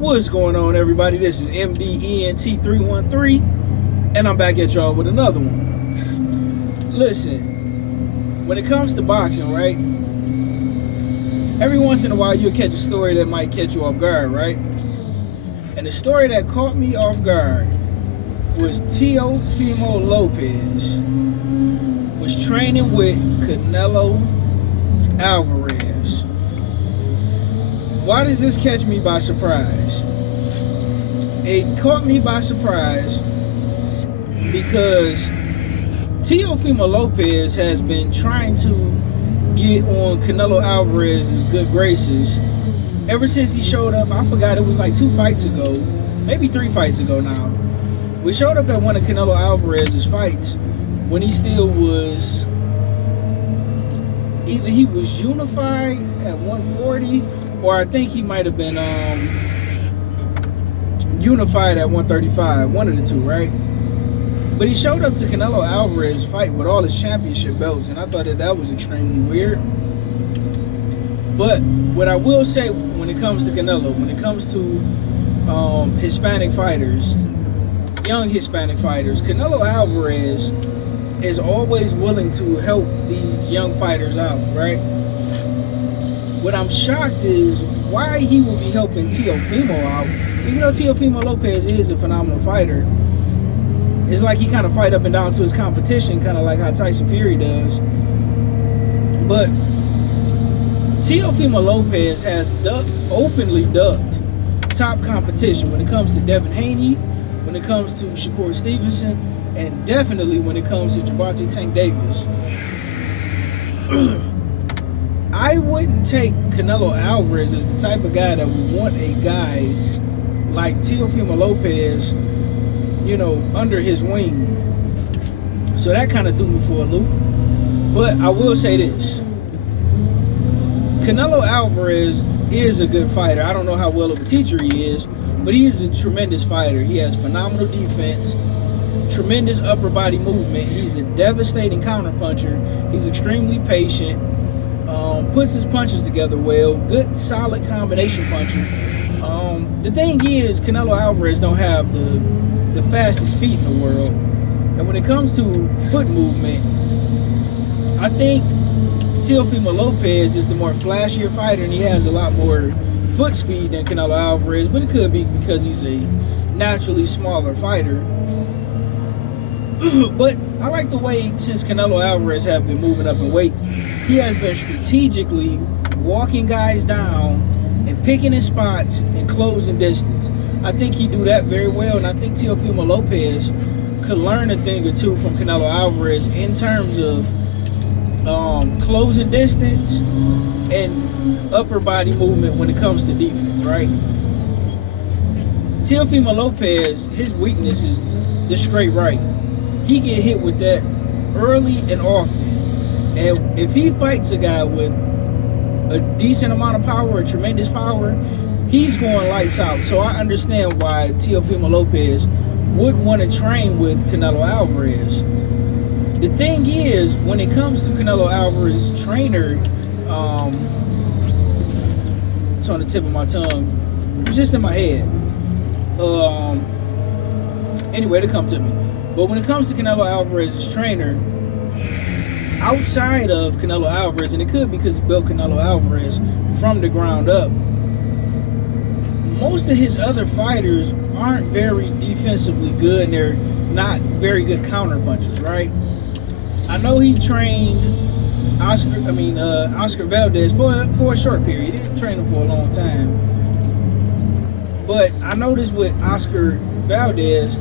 What's going on, everybody? This is MDENT313, and I'm back at y'all with another one. Listen, when it comes to boxing, right? Every once in a while, you'll catch a story that might catch you off guard, right? And the story that caught me off guard was Teofimo Lopez was training with Canelo Alvarez. Why does this catch me by surprise? It caught me by surprise because Teofimo Lopez has been trying to get on Canelo Alvarez's good graces ever since he showed up. I forgot, it was like 2 fights ago, maybe 3 fights ago now. We showed up at one of Canelo Alvarez's fights when he still was, either he was unified at 140, or I think he might have been unified at 135, one of the two, right? But he showed up to Canelo Alvarez's fight with all his championship belts, and I thought that was extremely weird. But what I will say when it comes to Canelo, when it comes to Hispanic fighters, young Hispanic fighters, Canelo Alvarez is always willing to help these young fighters out, right? What I'm shocked is why he will be helping Teofimo out. Even though Teofimo Lopez is a phenomenal fighter, it's like he kind of fight up and down to his competition, kind of like how Tyson Fury does. But Teofimo Lopez has openly ducked top competition when it comes to Devin Haney, when it comes to Shakur Stevenson, and definitely when it comes to Gervonta Tank Davis. I wouldn't take Canelo Alvarez as the type of guy that would want a guy like Teofimo Lopez, you know, under his wing. So that kind of threw me for a loop. But I will say this. Canelo Alvarez is a good fighter. I don't know how well of a teacher he is, but he is a tremendous fighter. He has phenomenal defense, tremendous upper body movement. He's a devastating counterpuncher. He's extremely patient. Puts his punches together well. Good, solid combination puncher. The thing is, Canelo Alvarez don't have the fastest feet in the world. And when it comes to foot movement, I think Teofimo Lopez is the more flashier fighter, and he has a lot more foot speed than Canelo Alvarez, but it could be because he's a naturally smaller fighter. But I like the way, since Canelo Alvarez have been moving up in weight, he has been strategically walking guys down and picking his spots and closing distance. I think he do that very well, and I think Teofimo Lopez could learn a thing or two from Canelo Alvarez in terms of closing distance and upper body movement when it comes to defense, right? Teofimo Lopez, his weakness is the straight right. He get hit with that early and often. And if he fights a guy with a decent amount of power, a tremendous power, he's going lights out. So I understand why Teofimo Lopez would want to train with Canelo Alvarez. The thing is, when it comes to Canelo Alvarez's trainer, it's on the tip of my tongue, it's just in my head. Anyway, it'll come to me. But when it comes to Canelo Alvarez's trainer, outside of Canelo Alvarez, and it could be because he built Canelo Alvarez from the ground up, most of his other fighters aren't very defensively good, and they're not very good counter punchers, right? I know he trained Oscar Valdez for a short period. He didn't train him for a long time. But I noticed with Oscar Valdez,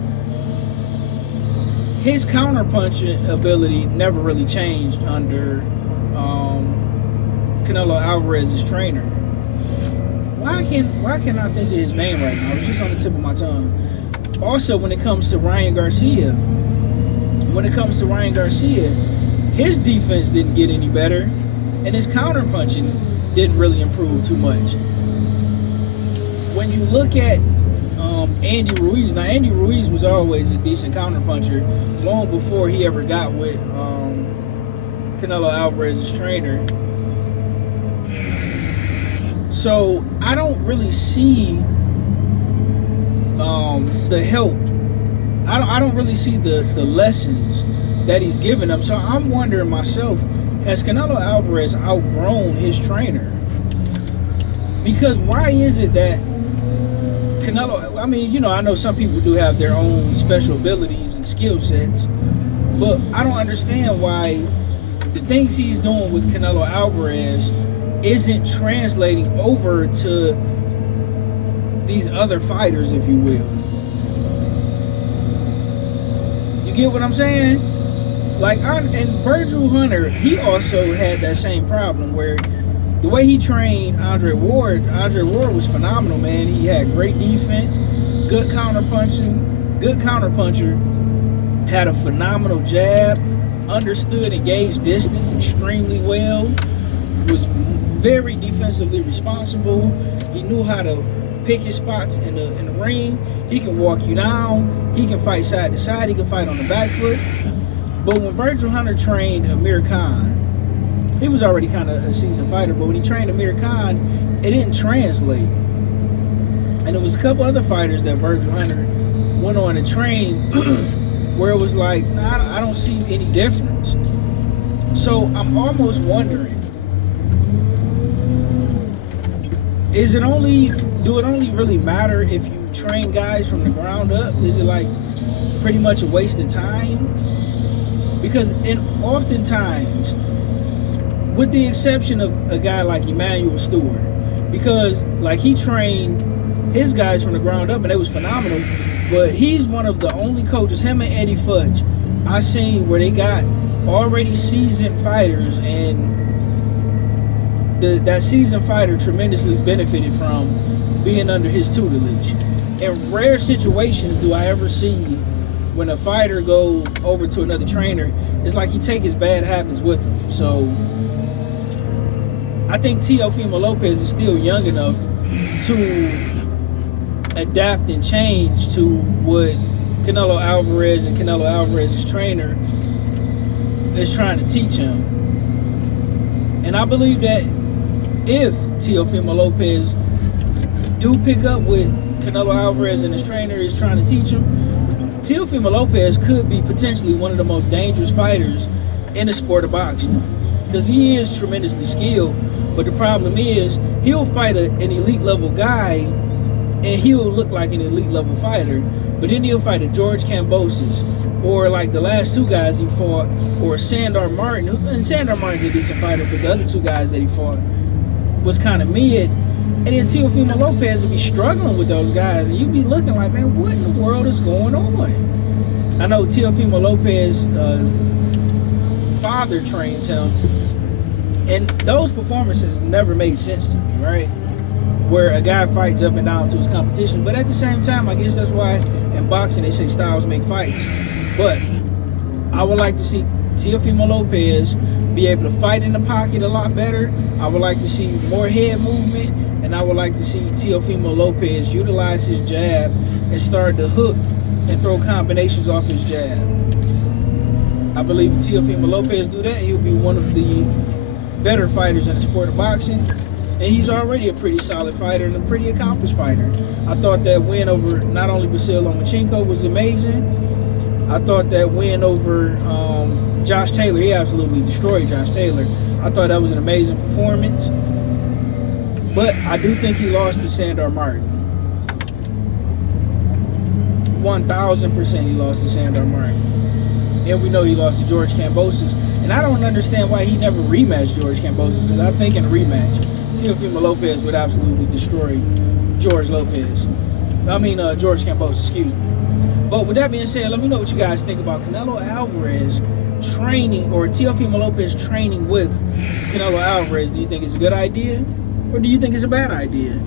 his counter-punching ability never really changed under Canelo Alvarez's trainer. Why can't I think of his name right now? It's just on the tip of my tongue. Also, when it comes to Ryan Garcia, his defense didn't get any better, and his counter-punching didn't really improve too much. When you look at Andy Ruiz, now Andy Ruiz was always a decent counter-puncher long before he ever got with Canelo Alvarez's trainer. So I don't really see the help. I don't really see the lessons that he's giving them. So I'm wondering myself, has Canelo Alvarez outgrown his trainer? Because why is it that Canelo, I mean, you know, I know some people do have their own special abilities and skill sets, but I don't understand why the things he's doing with Canelo Alvarez isn't translating over to these other fighters, if you will. You get what I'm saying? Like, and Virgil Hunter, he also had that same problem where the way he trained Andre Ward was phenomenal, man. He had great defense, good counterpuncher, had a phenomenal jab, understood and gauged distance extremely well, was very defensively responsible. He knew how to pick his spots in the ring. He can walk you down. He can fight side to side. He can fight on the back foot. But when Virgil Hunter trained Amir Khan, he was already kind of a seasoned fighter, but when he trained Amir Khan, it didn't translate. And there was a couple other fighters that Virgil Hunter went on to train where it was like, I don't see any difference. So I'm almost wondering, do it only really matter if you train guys from the ground up? Is it like pretty much a waste of time? Because oftentimes, with the exception of a guy like Emmanuel Stewart, because like he trained his guys from the ground up and it was phenomenal, but he's one of the only coaches, him and Eddie Fudge, I seen where they got already seasoned fighters, and that seasoned fighter tremendously benefited from being under his tutelage. In rare situations do I ever see when a fighter goes over to another trainer, it's like he take his bad habits with him. So I think Teofimo Lopez is still young enough to adapt and change to what Canelo Alvarez and Canelo Alvarez's trainer is trying to teach him. And I believe that if Teofimo Lopez do pick up what Canelo Alvarez and his trainer is trying to teach him, Teofimo Lopez could be potentially one of the most dangerous fighters in the sport of boxing, because he is tremendously skilled. But the problem is, he'll fight an elite level guy, and he'll look like an elite level fighter, but then he'll fight a George Kambosos, or like the last two guys he fought, or Sandor Martin. And Sandor Martin's a decent fighter, but the other two guys that he fought was kind of mid. And then Teofimo Lopez would be struggling with those guys, and you'd be looking like, man, what in the world is going on? I know Teofimo Lopez father trains him, and those performances never made sense to me, right? Where a guy fights up and down to his competition. But at the same time, I guess that's why in boxing they say styles make fights. But I would like to see Teofimo Lopez be able to fight in the pocket a lot better. I would like to see more head movement, and I would like to see Teofimo Lopez utilize his jab and start to hook and throw combinations off his jab. I believe if Teofimo Lopez do that, he'll be one of the better fighters in the sport of boxing. And he's already a pretty solid fighter and a pretty accomplished fighter. I thought that win over not only Vasyl Lomachenko was amazing, I thought that win over Josh Taylor, he absolutely destroyed Josh Taylor. I thought that was an amazing performance. But I do think he lost to Sandor Martin. 1000% he lost to Sandor Martin. And we know he lost to George Kambosos. And I don't understand why he never rematched George Kambosos, because I think in a rematch, Teofimo Lopez would absolutely destroy George Kambosos, excuse me. But with that being said, let me know what you guys think about Canelo Alvarez training, or Teofimo Lopez training with Canelo Alvarez. Do you think it's a good idea, or do you think it's a bad idea?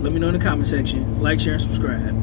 Let me know in the comment section. Like, share, and subscribe.